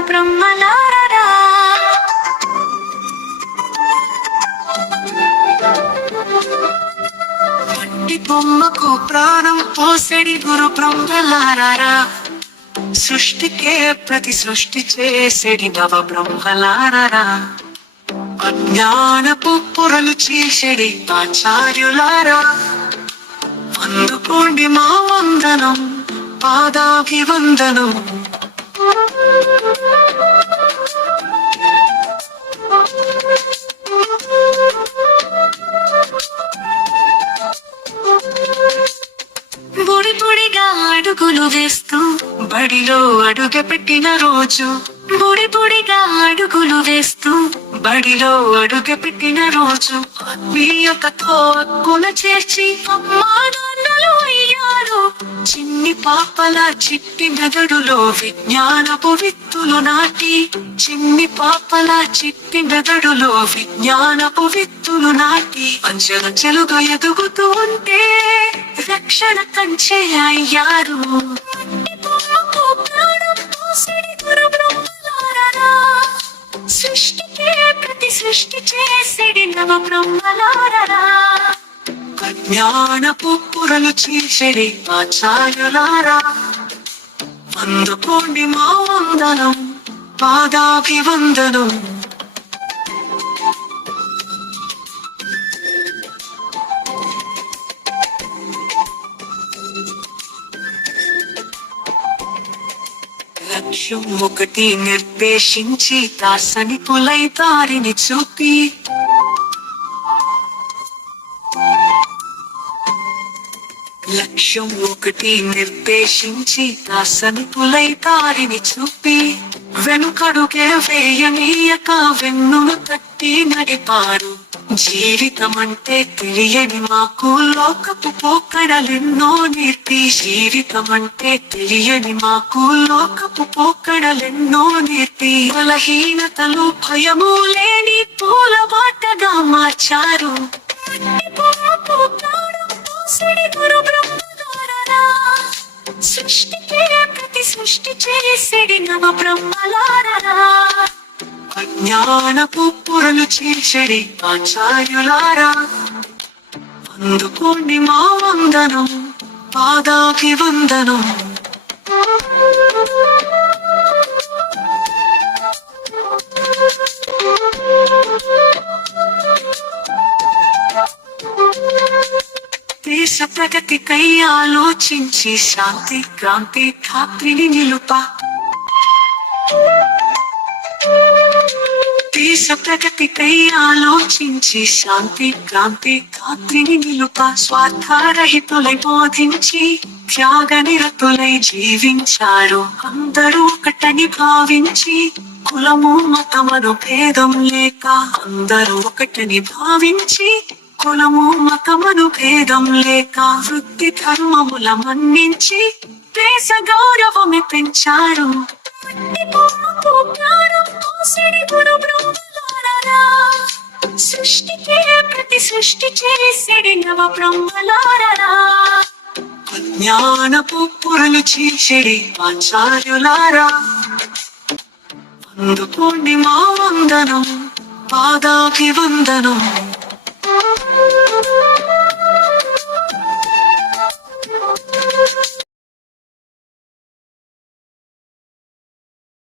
బ్రహ్మలారరా. మట్టి బొమ్మకు ప్రాణం పోసడి గురు బ్రహ్మలారా సృష్టికే ప్రతి సృష్టి చేసేడి నవ బ్రహ్మలారా అజ్ఞానపు పొరలు చేసేడి ఆచార్యులారా. అందుకోండి మా వందనం పాదాభివందనం. అడుగులు వేస్తూ బడిలో అడుగు పెట్టిన రోజు. బుడి బుడిగా అడుగులు వేస్తూ బడిలో అడుగు పెట్టిన రోజు. ఆత్మీయతతో కుల చేర్చి అమ్మా చేర్చి చిన్ని పాపల చిట్టి మెదడులో విజ్ఞానపు విత్తులు నాటి. చిన్ని పాపల చిట్టి మెదడులో విజ్ఞానపు విత్తులు నాటి. అంచెలంచెలుగా ఎదుగుతూ ఉంటే రక్షణ కంచె అయ్యారు. జ్ఞానపు పొరలు చీసెడి ఆచార్యులారా అందుకోండి మా వందనం పాదాభివందనం లక్ష్యం ఒకటి నిర్దేశించి దాసని పులై దారిని చూపి లక్ష్యం ఒకటి నిర్దేశించి అసలుపులై పులై దారిని చూపి వెనుకడుగే వేయనీయక వెన్నును తట్టి నడిపారు. జీవితం అంటే తెలియని మాకు లోకపు పోకడలెన్నో నేర్పి జీవితం అంటే తెలియని మాకు లోకపు పోకడలెన్నో నేర్పి. బలహీనతలు భయము లేని పూల బాటగా మార్చారు. సృష్టికే ప్రతి సృష్టి చేసేడి నవ బ్రహ్మలారరా అజ్ఞానపు పొరలు చేసడి ఆచార్యులారా. అందుకోండి మా వందనం పాదాకి వందనం దేశ ప్రగతికై ఆలోచించి శాంతి క్రాంతి ఖాత్రిని నిలుప. దేశ ప్రగతికై ఆలోచించి శాంతి క్రాంతి ఖాత్రిని నిలుప. స్వార్థరహితులై బోధించి త్యాగ నిరతులై జీవించారు అందరూ ఒకటని భావించి కులము మతమను భేదం లేక అందరూ ఒకటని భావించి కులము మతమను భేదం లేక వృత్తి ధర్మముల మన్నించి దేశ గౌరవమే పెంచారు సృష్టికే ప్రతి సృష్టి చేసిడి నవ బ్రహ్మలారరా జ్ఞానపు పొరలు చేసిడి ఆచార్యులారా. అందుకోండి మా వందనం పాదాభివందనం